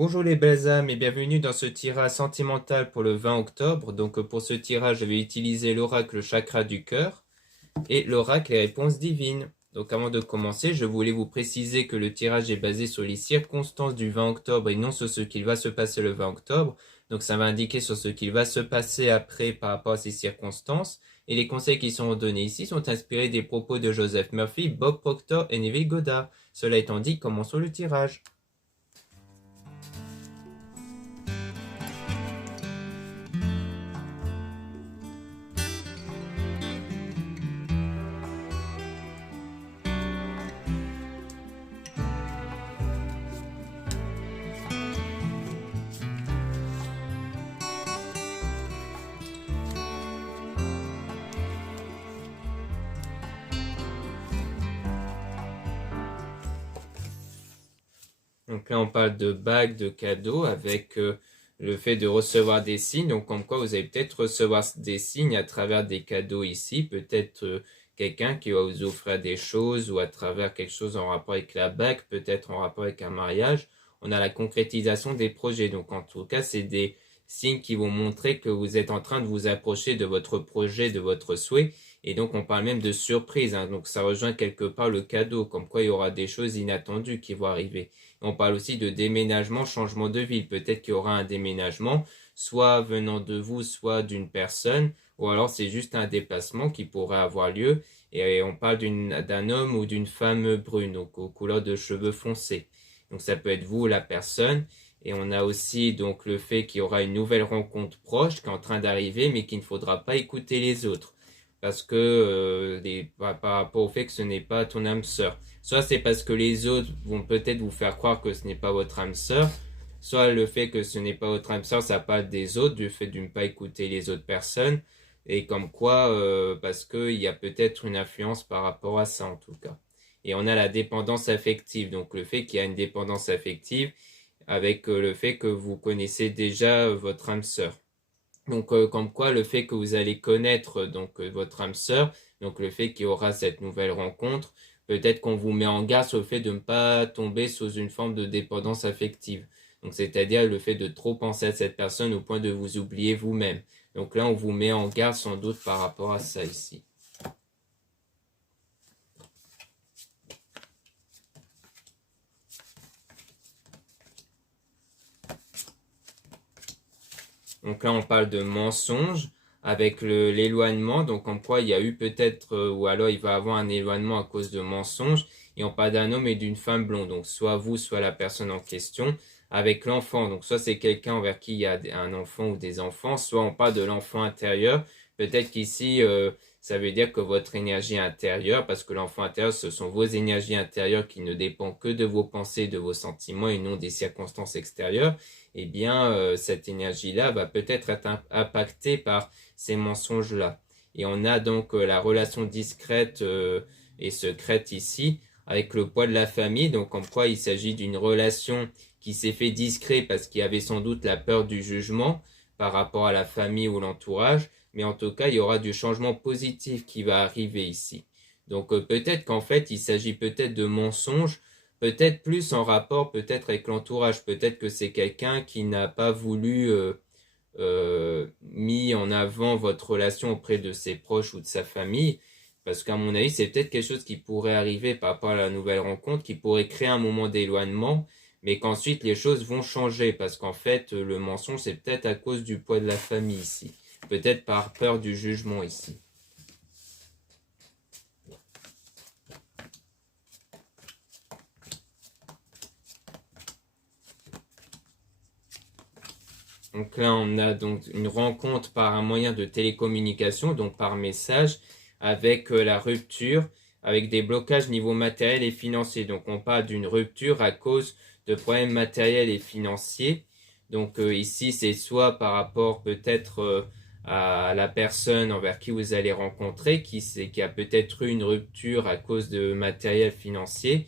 Bonjour les belles âmes et bienvenue dans ce tirage sentimental pour le 20 octobre. Donc pour ce tirage, je vais utiliser l'oracle chakra du cœur et l'oracle les réponses divines. Donc avant de commencer, je voulais vous préciser que le tirage est basé sur les circonstances du 20 octobre et non sur ce qu'il va se passer le 20 octobre. Donc ça va indiquer sur ce qu'il va se passer après par rapport à ces circonstances. Et les conseils qui sont donnés ici sont inspirés des propos de Joseph Murphy, Bob Proctor et Neville Goddard. Cela étant dit, commençons le tirage. Donc là, on parle de bagues, de cadeaux, avec le fait de recevoir des signes. Donc comme quoi, vous allez peut-être recevoir des signes à travers des cadeaux ici. Peut-être quelqu'un qui va vous offrir des choses ou à travers quelque chose en rapport avec la bague, peut-être en rapport avec un mariage. On a la concrétisation des projets. Donc en tout cas, c'est des signes qui vont montrer que vous êtes en train de vous approcher de votre projet, de votre souhait. Et donc, on parle même de surprise. Donc, ça rejoint quelque part le cadeau, comme quoi il y aura des choses inattendues qui vont arriver. On parle aussi de déménagement, changement de ville. Peut-être qu'il y aura un déménagement, soit venant de vous, soit d'une personne, ou alors c'est juste un déplacement qui pourrait avoir lieu. Et on parle d'un homme ou d'une femme brune, donc aux couleurs de cheveux foncés. Donc ça peut être vous, la personne. Et on a aussi donc le fait qu'il y aura une nouvelle rencontre proche qui est en train d'arriver, mais qu'il ne faudra pas écouter les autres. Parce que par rapport au fait que ce n'est pas ton âme sœur. Soit c'est parce que les autres vont peut-être vous faire croire que ce n'est pas votre âme sœur, soit le fait que ce n'est pas votre âme sœur, ça parle des autres, du fait de ne pas écouter les autres personnes, et comme quoi, parce qu'il y a peut-être une influence par rapport à ça en tout cas. Et on a la dépendance affective, donc le fait qu'il y a une dépendance affective avec le fait que vous connaissez déjà votre âme sœur. Donc comme quoi le fait que vous allez connaître donc votre âme sœur, donc le fait qu'il y aura cette nouvelle rencontre, peut-être qu'on vous met en garde sur le fait de ne pas tomber sous une forme de dépendance affective. Donc c'est-à-dire le fait de trop penser à cette personne au point de vous oublier vous-même. Donc là on vous met en garde sans doute par rapport à ça ici. Donc là, on parle de mensonge avec l'éloignement. Donc, en quoi il y a eu peut-être, ou alors il va avoir un éloignement à cause de mensonges. Et on parle d'un homme et d'une femme blonde. Donc, soit vous, soit la personne en question. Avec l'enfant. Donc, soit c'est quelqu'un envers qui il y a un enfant ou des enfants. Soit on parle de l'enfant intérieur. Peut-être qu'ici, ça veut dire que votre énergie intérieure, parce que l'enfant intérieur, ce sont vos énergies intérieures qui ne dépendent que de vos pensées, de vos sentiments et non des circonstances extérieures. Eh bien, cette énergie-là va peut-être être impactée par ces mensonges-là. Et on a donc la relation discrète et secrète ici, avec le poids de la famille. Donc, en quoi il s'agit d'une relation qui s'est fait discret parce qu'il y avait sans doute la peur du jugement par rapport à la famille ou l'entourage. Mais en tout cas, il y aura du changement positif qui va arriver ici. Donc, peut-être qu'en fait, il s'agit peut-être de mensonges, peut-être plus en rapport peut-être avec l'entourage. Peut-être que c'est quelqu'un qui n'a pas voulu mis en avant votre relation auprès de ses proches ou de sa famille. Parce qu'à mon avis, c'est peut-être quelque chose qui pourrait arriver par rapport à la nouvelle rencontre, qui pourrait créer un moment d'éloignement, mais qu'ensuite les choses vont changer. Parce qu'en fait, le mensonge, c'est peut-être à cause du poids de la famille ici. Peut-être par peur du jugement ici. Donc là, on a donc une rencontre par un moyen de télécommunication, donc par message, avec la rupture, avec des blocages niveau matériel et financier. Donc on parle d'une rupture à cause de problèmes matériels et financiers. Donc ici, c'est soit par rapport peut-être à la personne envers qui vous allez rencontrer, qui a peut-être eu une rupture à cause de matériel financier,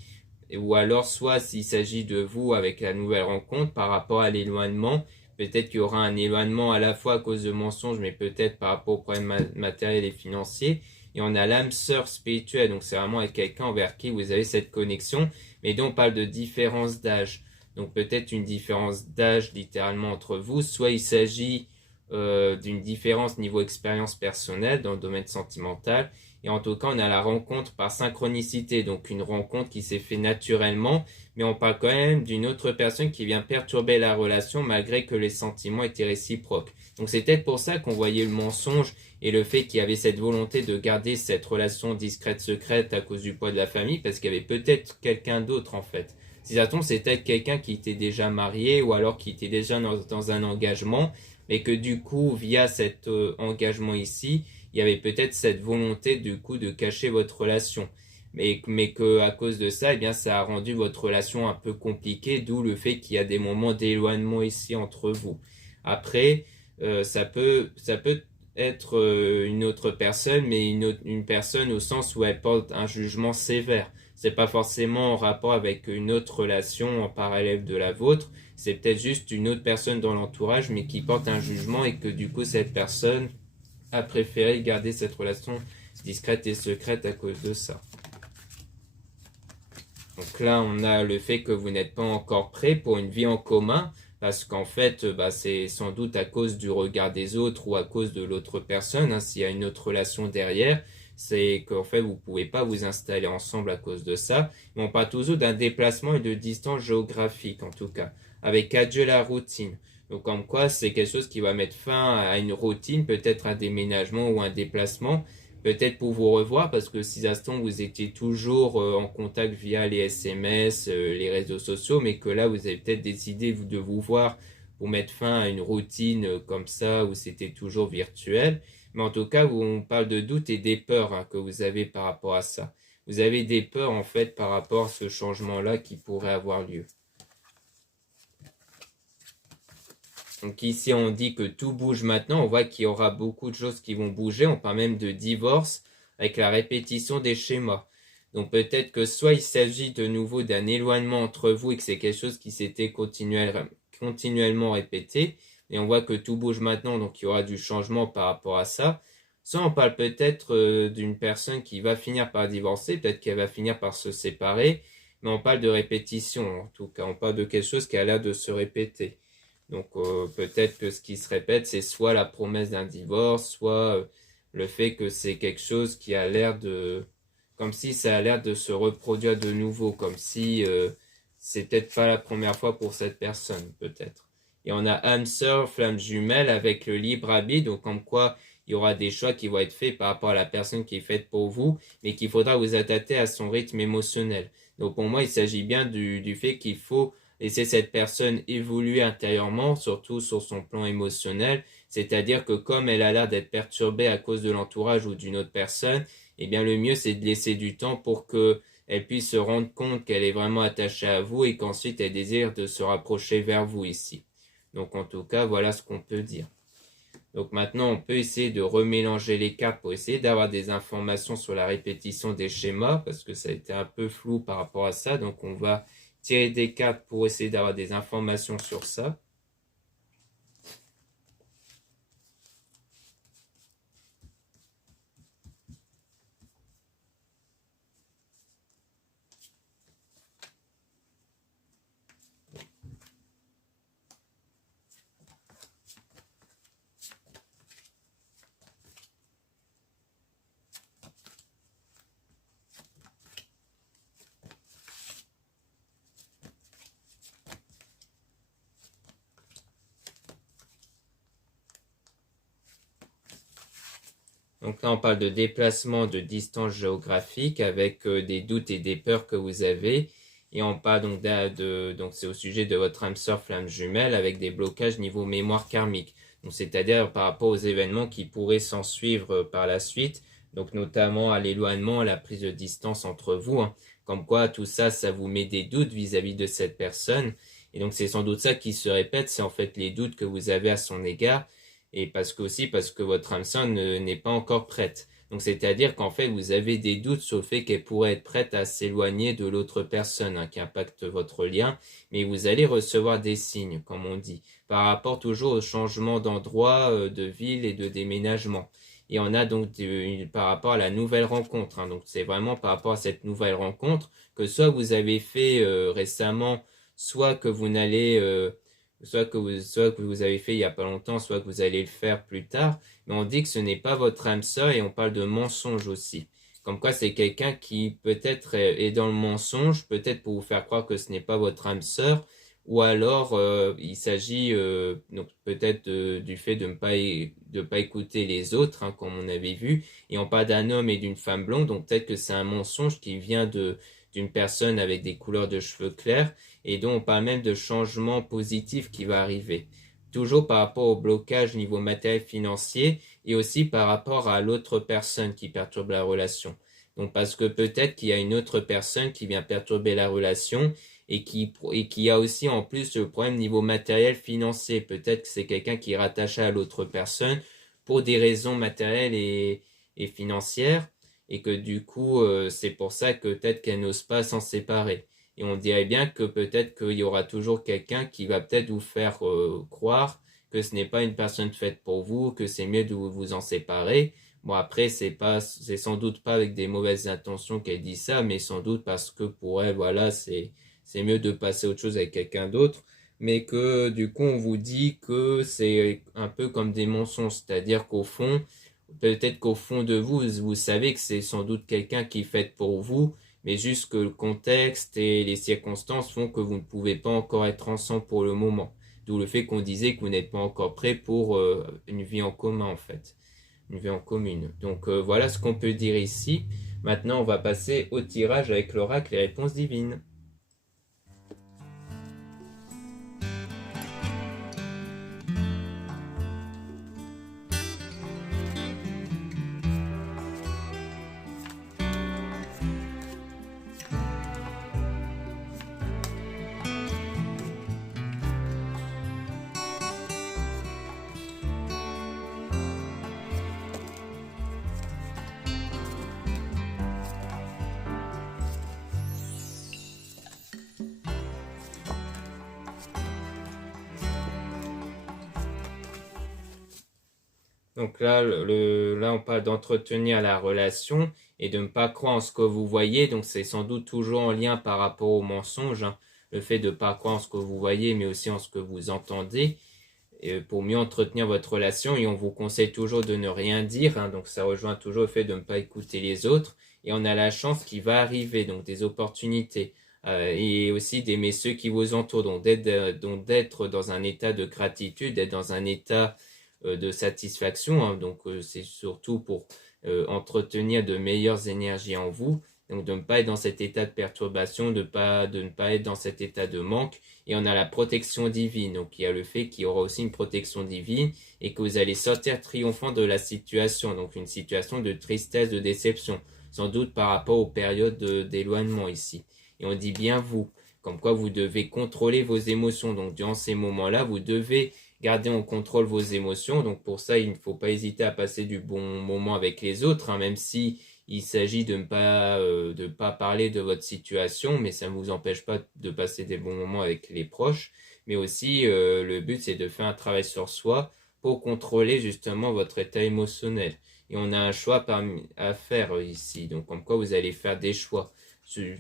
ou alors soit s'il s'agit de vous avec la nouvelle rencontre par rapport à l'éloignement. Peut-être qu'il y aura un éloignement à la fois à cause de mensonges, mais peut-être par rapport aux problèmes matériels et financiers. Et on a l'âme sœur spirituelle, donc c'est vraiment avec quelqu'un envers qui vous avez cette connexion, mais dont on parle de différence d'âge. donc peut-être une différence d'âge littéralement entre vous, soit il s'agit d'une différence niveau expérience personnelle dans le domaine sentimental, et en tout cas on a la rencontre par synchronicité, donc une rencontre qui s'est fait naturellement, mais on parle quand même d'une autre personne qui vient perturber la relation malgré que les sentiments étaient réciproques. Donc c'est peut-être pour ça qu'on voyait le mensonge et le fait qu'il y avait cette volonté de garder cette relation discrète, secrète à cause du poids de la famille, parce qu'il y avait peut-être quelqu'un d'autre en fait. Si ça tombe, c'est peut-être quelqu'un qui était déjà marié ou alors qui était déjà dans un engagement, mais que du coup, via cet engagement ici, il y avait peut-être cette volonté du coup de cacher votre relation. Mais que à cause de ça, eh bien, ça a rendu votre relation un peu compliquée, d'où le fait qu'il y a des moments d'éloignement ici entre vous. Après, ça peut être une autre personne, mais une personne au sens où elle porte un jugement sévère. C'est pas forcément en rapport avec une autre relation en parallèle de la vôtre. C'est peut-être juste une autre personne dans l'entourage, mais qui porte un jugement et que du coup cette personne a préféré garder cette relation discrète et secrète à cause de ça. Donc là, on a le fait que vous n'êtes pas encore prêt pour une vie en commun, parce qu'en fait, c'est sans doute à cause du regard des autres ou à cause de l'autre personne, hein, s'il y a une autre relation derrière, c'est qu'en fait, vous pouvez pas vous installer ensemble à cause de ça. Mais on parle toujours d'un déplacement et de distance géographique, en tout cas, avec adieu la routine. Donc comme quoi, c'est quelque chose qui va mettre fin à une routine, peut-être un déménagement ou un déplacement, peut-être pour vous revoir, parce que si ça se tombe, vous étiez toujours en contact via les SMS, les réseaux sociaux, mais que là, vous avez peut-être décidé de vous voir pour mettre fin à une routine comme ça, où c'était toujours virtuel. Mais en tout cas, on parle de doutes et des peurs hein, que vous avez par rapport à ça. Vous avez des peurs, en fait, par rapport à ce changement-là qui pourrait avoir lieu. Donc ici, on dit que tout bouge maintenant. On voit qu'il y aura beaucoup de choses qui vont bouger. On parle même de divorce avec la répétition des schémas. Donc peut-être que soit il s'agit de nouveau d'un éloignement entre vous et que c'est quelque chose qui s'était continuellement répété. Et on voit que tout bouge maintenant, donc il y aura du changement par rapport à ça. Soit on parle peut-être d'une personne qui va finir par divorcer, peut-être qu'elle va finir par se séparer. Mais on parle de répétition en tout cas. On parle de quelque chose qui a l'air de se répéter. Donc peut-être que ce qui se répète, c'est soit la promesse d'un divorce, soit le fait que c'est quelque chose qui a l'air de... Comme si ça a l'air de se reproduire de nouveau, comme si c'est peut-être pas la première fois pour cette personne, peut-être. Et on a âme sœur, flamme jumelle avec le libre arbitre, donc comme quoi il y aura des choix qui vont être faits par rapport à la personne qui est faite pour vous, mais qu'il faudra vous adapter à son rythme émotionnel. Donc pour moi, il s'agit bien du fait qu'il faut laisser cette personne évoluer intérieurement, surtout sur son plan émotionnel, c'est-à-dire que comme elle a l'air d'être perturbée à cause de l'entourage ou d'une autre personne, eh bien le mieux c'est de laisser du temps pour que elle puisse se rendre compte qu'elle est vraiment attachée à vous et qu'ensuite elle désire de se rapprocher vers vous ici. Donc en tout cas, voilà ce qu'on peut dire. Donc maintenant, on peut essayer de remélanger les cartes pour essayer d'avoir des informations sur la répétition des schémas, parce que ça a été un peu flou par rapport à ça. Donc on va tirer des cartes pour essayer d'avoir des informations sur ça. Donc là, on parle de déplacement de distance géographique avec des doutes et des peurs que vous avez. Et on parle donc donc c'est au sujet de votre âme sœur flamme jumelle avec des blocages niveau mémoire karmique. Donc c'est-à-dire par rapport aux événements qui pourraient s'en suivre par la suite. Donc notamment à l'éloignement, à la prise de distance entre vous. Hein. Comme quoi tout ça, ça vous met des doutes vis-à-vis de cette personne. Et donc c'est sans doute ça qui se répète, c'est en fait les doutes que vous avez à son égard. Et parce que votre âme sœur n'est pas encore prête. Donc c'est-à-dire qu'en fait vous avez des doutes sur le fait qu'elle pourrait être prête à s'éloigner de l'autre personne hein, qui impacte votre lien, mais vous allez recevoir des signes, comme on dit, par rapport toujours au changement d'endroit, de ville et de déménagement. Et on a donc par rapport à la nouvelle rencontre, hein, donc c'est vraiment par rapport à cette nouvelle rencontre que soit vous avez fait récemment soit que vous n'allez, soit que vous avez fait il y a pas longtemps, soit que vous allez le faire plus tard. Mais on dit que ce n'est pas votre âme sœur et on parle de mensonge aussi. Comme quoi c'est quelqu'un qui peut-être est dans le mensonge, peut-être pour vous faire croire que ce n'est pas votre âme sœur, ou alors il s'agit donc peut-être du fait de pas écouter les autres, hein, comme on avait vu, et on parle d'un homme et d'une femme blonde, donc peut-être que c'est un mensonge qui vient d'une personne avec des couleurs de cheveux clairs, et dont on parle même de changement positif qui va arriver. Toujours par rapport au blocage niveau matériel financier et aussi par rapport à l'autre personne qui perturbe la relation. Donc parce que peut-être qu'il y a une autre personne qui vient perturber la relation et qui a aussi en plus le problème niveau matériel financier. Peut-être que c'est quelqu'un qui est rattaché à l'autre personne pour des raisons matérielles et financières et que du coup c'est pour ça que peut-être qu'elle n'ose pas s'en séparer. Et on dirait bien que peut-être qu'il y aura toujours quelqu'un qui va peut-être vous faire croire que ce n'est pas une personne faite pour vous, que c'est mieux de vous en séparer. Bon, après, c'est sans doute pas avec des mauvaises intentions qu'elle dit ça, mais sans doute parce que pour elle, voilà, c'est mieux de passer à autre chose avec quelqu'un d'autre. Mais que, du coup, on vous dit que c'est un peu comme des mensonges. C'est-à-dire qu'au fond, peut-être qu'au fond de vous, vous savez que c'est sans doute quelqu'un qui est fait pour vous, mais juste que le contexte et les circonstances font que vous ne pouvez pas encore être ensemble pour le moment. D'où le fait qu'on disait que vous n'êtes pas encore prêt pour une vie en commun en fait, une vie en commune. Donc voilà ce qu'on peut dire ici. Maintenant on va passer au tirage avec l'oracle et les réponses divines. Donc là, là, on parle d'entretenir la relation et de ne pas croire en ce que vous voyez. Donc c'est sans doute toujours en lien par rapport au mensonge, hein. Le fait de ne pas croire en ce que vous voyez, mais aussi en ce que vous entendez, pour mieux entretenir votre relation. Et on vous conseille toujours de ne rien dire, hein. Donc ça rejoint toujours le fait de ne pas écouter les autres. Et on a la chance qui va arriver, donc des opportunités. Et aussi d'aimer ceux qui vous entourent, donc d'être dans un état de gratitude, d'être dans un état de satisfaction, hein. Donc c'est surtout pour entretenir de meilleures énergies en vous, donc de ne pas être dans cet état de perturbation, de ne pas être dans cet état de manque. Et on a la protection divine, donc il y a le fait qu'il y aura aussi une protection divine et que vous allez sortir triomphant de la situation, donc une situation de tristesse, de déception, sans doute par rapport aux périodes d'éloignement ici. Et on dit bien vous, comme quoi vous devez contrôler vos émotions, donc durant ces moments-là, vous devez garder en contrôle vos émotions. Donc pour ça, il ne faut pas hésiter à passer du bon moment avec les autres, hein, même si il s'agit de ne pas parler de votre situation, mais ça ne vous empêche pas de passer des bons moments avec les proches. Mais aussi, le but, c'est de faire un travail sur soi pour contrôler justement votre état émotionnel. Et on a un choix à faire ici. Donc comme quoi vous allez faire des choix,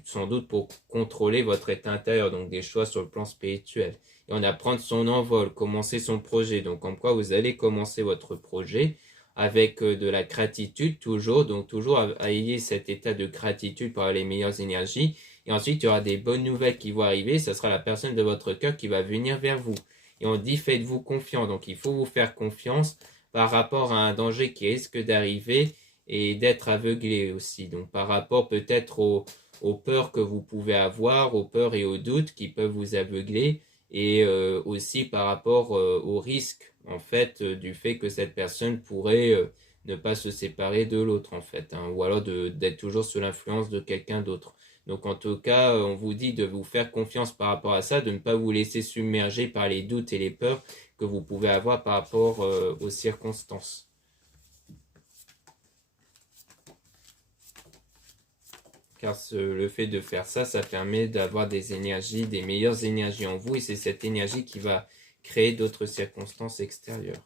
sans doute pour contrôler votre état intérieur, donc des choix sur le plan spirituel. Et on a prendre son envol, commencer son projet. Donc comme quoi vous allez commencer votre projet avec de la gratitude toujours, donc toujours ayez cet état de gratitude pour avoir les meilleures énergies. Et ensuite, il y aura des bonnes nouvelles qui vont arriver. Ce sera la personne de votre cœur qui va venir vers vous. Et on dit faites-vous confiance. Donc il faut vous faire confiance par rapport à un danger qui risque d'arriver et d'être aveuglé aussi. Donc par rapport peut-être aux peurs que vous pouvez avoir, aux peurs et aux doutes qui peuvent vous aveugler et aussi par rapport au risque en fait du fait que cette personne pourrait ne pas se séparer de l'autre en fait, hein, ou alors d'être toujours sous l'influence de quelqu'un d'autre. Donc en tout cas, on vous dit de vous faire confiance par rapport à ça, de ne pas vous laisser submerger par les doutes et les peurs que vous pouvez avoir par rapport aux circonstances. Car le fait de faire ça, ça permet d'avoir des énergies, des meilleures énergies en vous, et c'est cette énergie qui va créer d'autres circonstances extérieures.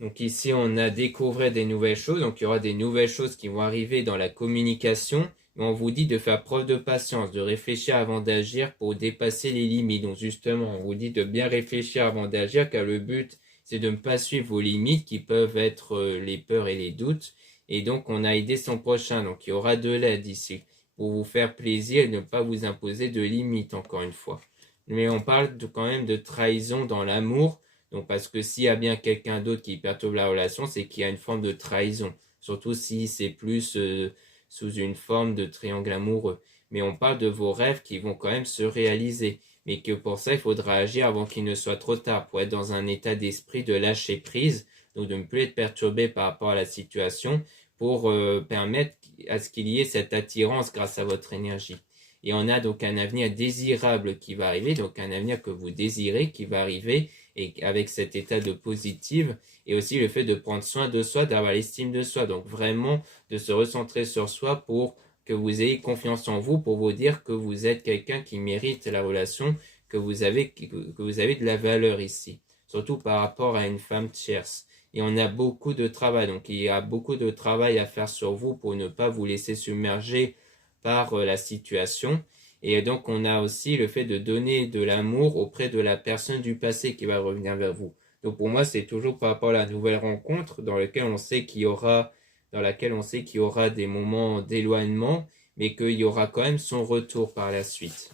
Donc ici, on a découvert des nouvelles choses. Donc il y aura des nouvelles choses qui vont arriver dans la communication. Mais on vous dit de faire preuve de patience, de réfléchir avant d'agir pour dépasser les limites. Donc justement, on vous dit de bien réfléchir avant d'agir car le but, c'est de ne pas suivre vos limites qui peuvent être les peurs et les doutes. Et donc, on a aidé son prochain. Donc il y aura de l'aide ici pour vous faire plaisir et ne pas vous imposer de limites, encore une fois. Mais on parle quand même de trahison dans l'amour. Donc, parce que s'il y a bien quelqu'un d'autre qui perturbe la relation, c'est qu'il y a une forme de trahison. Surtout si c'est plus sous une forme de triangle amoureux. Mais on parle de vos rêves qui vont quand même se réaliser. Mais que pour ça, il faudra agir avant qu'il ne soit trop tard, pour être dans un état d'esprit de lâcher prise, donc de ne plus être perturbé par rapport à la situation, pour permettre à ce qu'il y ait cette attirance grâce à votre énergie. Et on a donc un avenir désirable qui va arriver, donc un avenir que vous désirez qui va arriver, et avec cet état de positive, et aussi le fait de prendre soin de soi, d'avoir l'estime de soi, donc vraiment de se recentrer sur soi pour que vous ayez confiance en vous, pour vous dire que vous êtes quelqu'un qui mérite la relation, que vous avez de la valeur ici, surtout par rapport à une femme tierce. Et on a beaucoup de travail, donc il y a beaucoup de travail à faire sur vous pour ne pas vous laisser submerger par la situation. Et donc, on a aussi le fait de donner de l'amour auprès de la personne du passé qui va revenir vers vous. Donc, pour moi, c'est toujours par rapport à la nouvelle rencontre dans laquelle on sait qu'il y aura, des moments d'éloignement, mais qu'il y aura quand même son retour par la suite.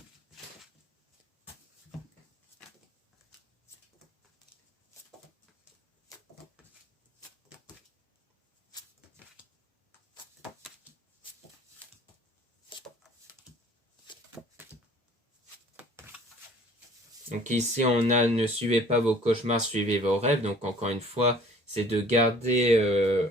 Donc ici, on a ne suivez pas vos cauchemars, suivez vos rêves. Donc encore une fois, c'est de garder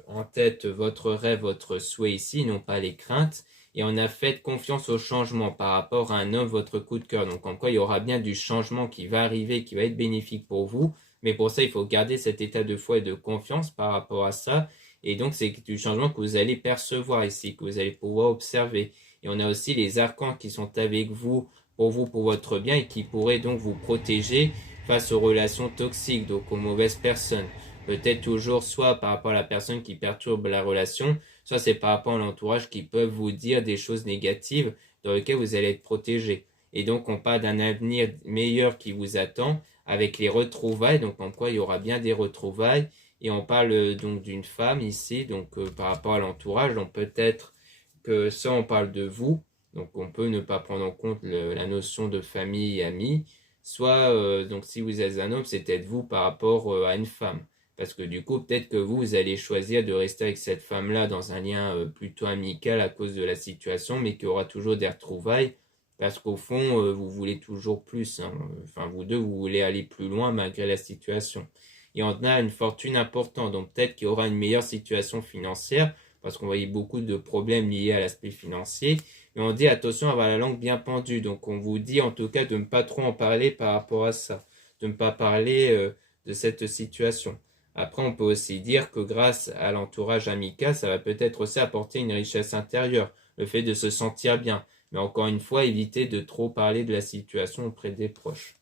en tête votre rêve, votre souhait ici, non pas les craintes. Et on a fait confiance au changement par rapport à un homme, votre coup de cœur. Donc en quoi il y aura bien du changement qui va arriver, qui va être bénéfique pour vous. Mais pour ça, il faut garder cet état de foi et de confiance par rapport à ça. Et donc c'est du changement que vous allez percevoir ici, que vous allez pouvoir observer. Et on a aussi les arcans qui sont avec vous pour votre bien et qui pourrait donc vous protéger face aux relations toxiques, donc aux mauvaises personnes. Peut-être toujours soit par rapport à la personne qui perturbe la relation, soit c'est par rapport à l'entourage qui peuvent vous dire des choses négatives dans lesquelles vous allez être protégé. Et donc on parle d'un avenir meilleur qui vous attend avec les retrouvailles, donc en quoi il y aura bien des retrouvailles. Et on parle donc d'une femme ici, donc par rapport à l'entourage, donc peut-être que ça on parle de vous, donc on peut ne pas prendre en compte la notion de famille et amis, soit donc si vous êtes un homme, c'est peut-être vous par rapport à une femme. Parce que du coup, peut-être que vous allez choisir de rester avec cette femme-là dans un lien plutôt amical à cause de la situation, mais qu'il y aura toujours des retrouvailles, parce qu'au fond, vous voulez toujours plus. Hein. Enfin, vous deux, vous voulez aller plus loin malgré la situation. Et on a une fortune importante, donc peut-être qu'il y aura une meilleure situation financière, parce qu'on voyait beaucoup de problèmes liés à l'aspect financier. Et on dit attention à avoir la langue bien pendue. Donc on vous dit en tout cas de ne pas trop en parler par rapport à ça. De ne pas parler de cette situation. Après, on peut aussi dire que grâce à l'entourage amical, ça va peut-être aussi apporter une richesse intérieure. Le fait de se sentir bien. Mais encore une fois, évitez de trop parler de la situation auprès des proches.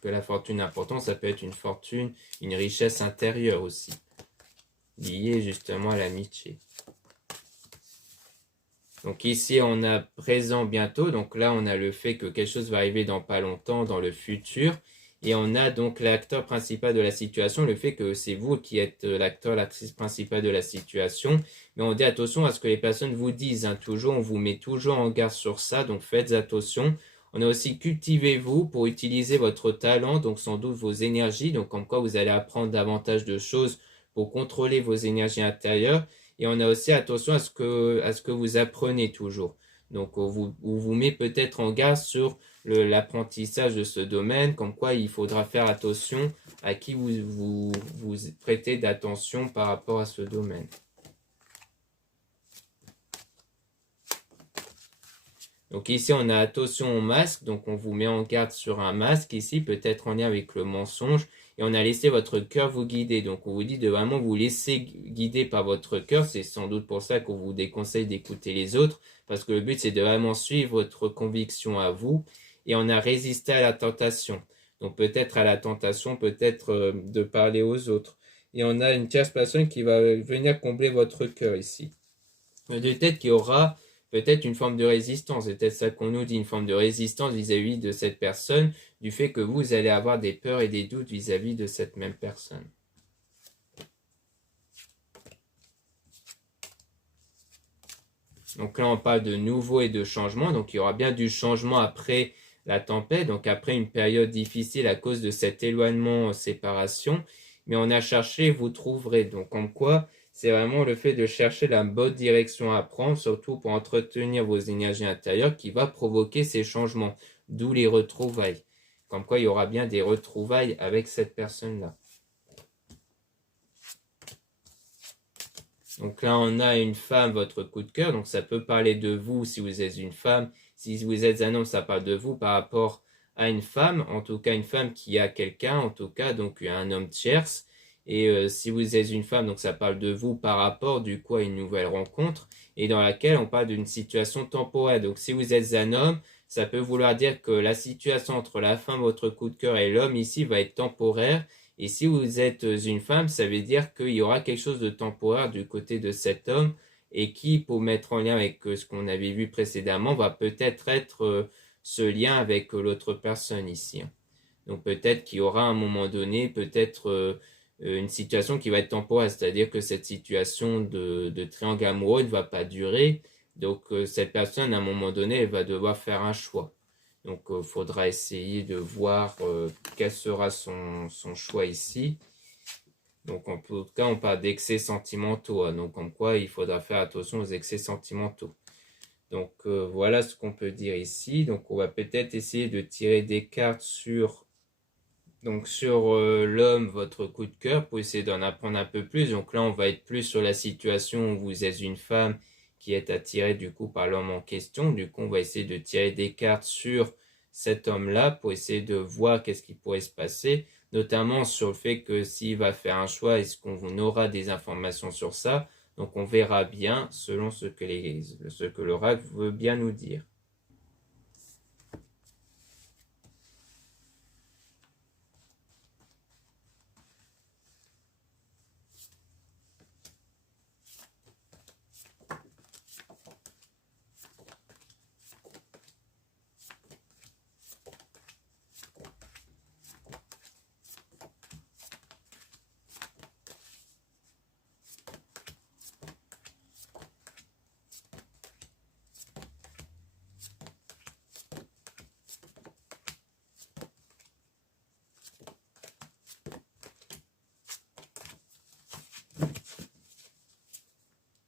Que la fortune importante, ça peut être une fortune, une richesse intérieure aussi. Liée justement à l'amitié. Donc ici, on a présent bientôt. Donc là, on a le fait que quelque chose va arriver dans pas longtemps, dans le futur. Et on a donc l'acteur principal de la situation, le fait que c'est vous qui êtes l'acteur, l'actrice principale de la situation. Mais on dit attention à ce que les personnes vous disent. Hein. Toujours, on vous met toujours en garde sur ça. Donc faites attention. On a aussi cultivez-vous pour utiliser votre talent, donc sans doute vos énergies. Donc comme quoi vous allez apprendre davantage de choses pour contrôler vos énergies intérieures. Et on a aussi attention à ce que vous apprenez toujours. Donc on vous met peut-être en garde sur l'apprentissage de ce domaine, comme quoi il faudra faire attention à qui vous prêtez d'attention par rapport à ce domaine. Donc ici on a attention au masque, donc on vous met en garde sur un masque ici, peut-être en lien avec le mensonge. Et on a laissé votre cœur vous guider. Donc on vous dit de vraiment vous laisser guider par votre cœur. C'est sans doute pour ça qu'on vous déconseille d'écouter les autres. Parce que le but c'est de vraiment suivre votre conviction à vous. Et on a résisté à la tentation. Donc peut-être à la tentation, peut-être de parler aux autres. Et on a une tierce personne qui va venir combler votre cœur ici. Peut-être qu'il y aura peut-être une forme de résistance, c'est peut-être ça qu'on nous dit, une forme de résistance vis-à-vis de cette personne, du fait que vous allez avoir des peurs et des doutes vis-à-vis de cette même personne. Donc là, on parle de nouveau et de changement. Donc il y aura bien du changement après la tempête, donc après une période difficile à cause de cet éloignement, séparation. Mais on a cherché, vous trouverez. Donc comme quoi, c'est vraiment le fait de chercher la bonne direction à prendre, surtout pour entretenir vos énergies intérieures, qui va provoquer ces changements. D'où les retrouvailles. Comme quoi, il y aura bien des retrouvailles avec cette personne-là. Donc là, on a une femme, votre coup de cœur. Donc ça peut parler de vous si vous êtes une femme. Si vous êtes un homme, ça parle de vous par rapport à une femme. En tout cas, une femme qui a quelqu'un, en tout cas, donc un homme tierce. Et si vous êtes une femme, donc ça parle de vous par rapport du coup à une nouvelle rencontre. Et dans laquelle on parle d'une situation temporaire. Donc si vous êtes un homme, ça peut vouloir dire que la situation entre la femme, votre coup de cœur et l'homme ici va être temporaire. Et si vous êtes une femme, ça veut dire qu'il y aura quelque chose de temporaire du côté de cet homme et qui, pour mettre en lien avec ce qu'on avait vu précédemment, va peut-être être ce lien avec l'autre personne ici. Donc peut-être qu'il y aura à un moment donné peut-être une situation qui va être temporaire, c'est-à-dire que cette situation de triangle amoureux ne va pas durer. Donc cette personne, à un moment donné, elle va devoir faire un choix. Donc, il faudra essayer de voir quel sera son choix ici. Donc, en tout cas, on parle d'excès sentimentaux. Hein, donc, comme quoi, il faudra faire attention aux excès sentimentaux. Donc, voilà ce qu'on peut dire ici. Donc, on va peut-être essayer de tirer des cartes sur l'homme, votre coup de cœur, pour essayer d'en apprendre un peu plus. Donc là, on va être plus sur la situation où vous êtes une femme qui est attirée du coup par l'homme en question. Du coup, on va essayer de tirer des cartes sur cet homme-là pour essayer de voir qu'est-ce qui pourrait se passer, notamment sur le fait que s'il va faire un choix, est-ce qu'on aura des informations sur ça. Donc on verra bien selon ce que l'oracle veut bien nous dire.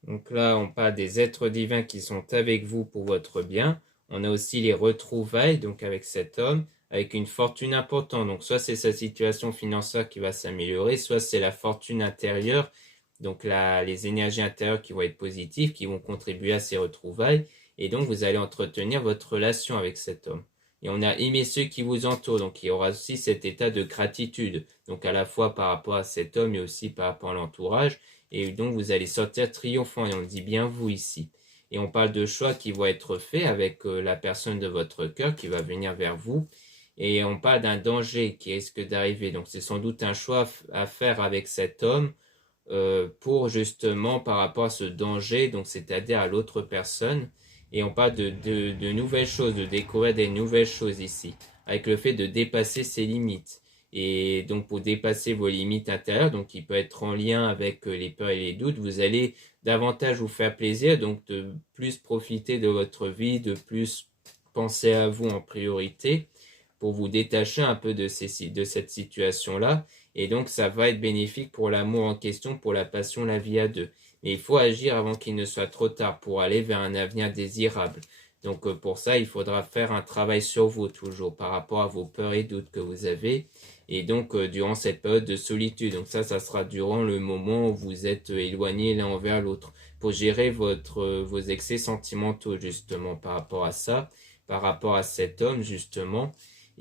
Donc là, on parle des êtres divins qui sont avec vous pour votre bien. On a aussi les retrouvailles, donc avec cet homme, avec une fortune importante. Donc soit c'est sa situation financière qui va s'améliorer, soit c'est la fortune intérieure, donc là, les énergies intérieures qui vont être positives, qui vont contribuer à ces retrouvailles. Et donc, vous allez entretenir votre relation avec cet homme. Et on a aimé ceux qui vous entourent. Donc, il y aura aussi cet état de gratitude. Donc, à la fois par rapport à cet homme et aussi par rapport à l'entourage. Et donc, vous allez sortir triomphant. Et on dit bien vous ici. Et on parle de choix qui vont être faits avec la personne de votre cœur qui va venir vers vous. Et on parle d'un danger qui risque d'arriver. Donc, c'est sans doute un choix à faire avec cet homme pour justement par rapport à ce danger, donc c'est-à-dire à l'autre personne. Et on parle de nouvelles choses, de découvrir des nouvelles choses ici, avec le fait de dépasser ses limites. Et donc pour dépasser vos limites intérieures, donc qui peut être en lien avec les peurs et les doutes, vous allez davantage vous faire plaisir, donc de plus profiter de votre vie, de plus penser à vous en priorité, pour vous détacher un peu de cette situation-là. Et donc, ça va être bénéfique pour l'amour en question, pour la passion, la vie à deux. Mais il faut agir avant qu'il ne soit trop tard pour aller vers un avenir désirable. Donc, pour ça, il faudra faire un travail sur vous toujours par rapport à vos peurs et doutes que vous avez. Et donc, durant cette période de solitude. Donc ça sera durant le moment où vous êtes éloignés l'un envers l'autre. Pour gérer vos excès sentimentaux, justement, par rapport à ça, par rapport à cet homme, justement.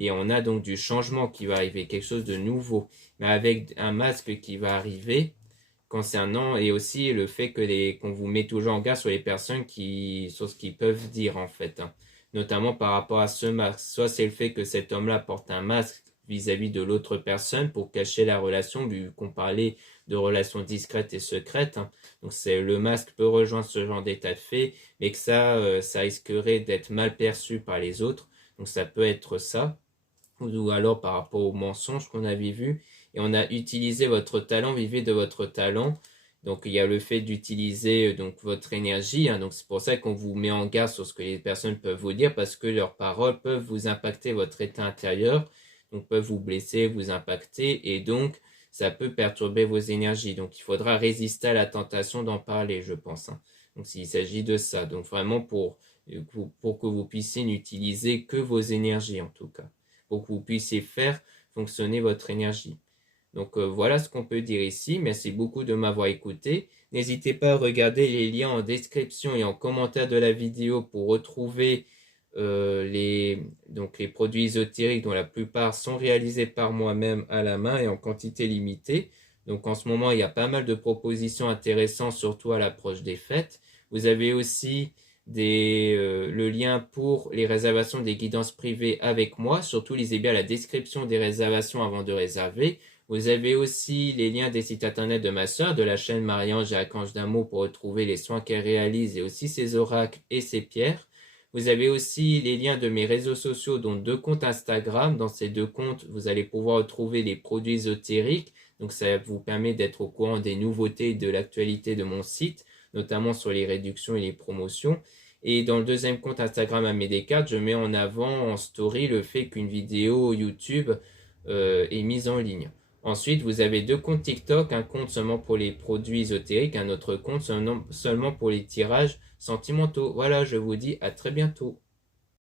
Et on a donc du changement qui va arriver, quelque chose de nouveau, mais avec un masque qui va arriver concernant, et aussi le fait qu'on vous met toujours en garde sur les personnes sur ce qu'ils peuvent dire en fait, hein. Notamment par rapport à ce masque. Soit c'est le fait que cet homme-là porte un masque vis-à-vis de l'autre personne pour cacher la relation, vu qu'on parlait de relations discrètes et secrètes, hein. Donc le masque peut rejoindre ce genre d'état de fait, mais que ça risquerait d'être mal perçu par les autres. Donc ça peut être ça. Ou alors par rapport au mensonge qu'on avait vu. Et on a utilisé votre talent, vivez de votre talent. Donc il y a le fait d'utiliser donc votre énergie, hein. Donc c'est pour ça qu'on vous met en garde sur ce que les personnes peuvent vous dire, parce que leurs paroles peuvent vous impacter votre état intérieur, donc peuvent vous blesser, vous impacter, et donc ça peut perturber vos énergies. Donc il faudra résister à la tentation d'en parler, je pense, hein. Donc s'il s'agit de ça, donc vraiment pour que vous puissiez n'utiliser que vos énergies en tout cas, pour que vous puissiez faire fonctionner votre énergie. Donc voilà ce qu'on peut dire ici. Merci beaucoup de m'avoir écouté. N'hésitez pas à regarder les liens en description et en commentaire de la vidéo pour retrouver les produits ésotériques dont la plupart sont réalisés par moi-même à la main et en quantité limitée. Donc en ce moment, il y a pas mal de propositions intéressantes, surtout à l'approche des fêtes. Vous avez aussi le lien pour les réservations des guidances privées avec moi. Surtout, lisez bien la description des réservations avant de réserver. Vous avez aussi les liens des sites internet de ma sœur, de la chaîne Marie-Ange et Archange d'amour pour retrouver les soins qu'elle réalise et aussi ses oracles et ses pierres. Vous avez aussi les liens de mes réseaux sociaux, dont 2 comptes Instagram. Dans ces 2 comptes, vous allez pouvoir retrouver les produits ésotériques. Donc ça vous permet d'être au courant des nouveautés et de l'actualité de mon site, notamment sur les réductions et les promotions. Et dans le 2e compte Instagram Amédécart, je mets en avant en story le fait qu'une vidéo YouTube est mise en ligne. Ensuite, vous avez 2 comptes TikTok, un compte seulement pour les produits ésotériques, un autre compte seulement pour les tirages sentimentaux. Voilà, je vous dis à très bientôt.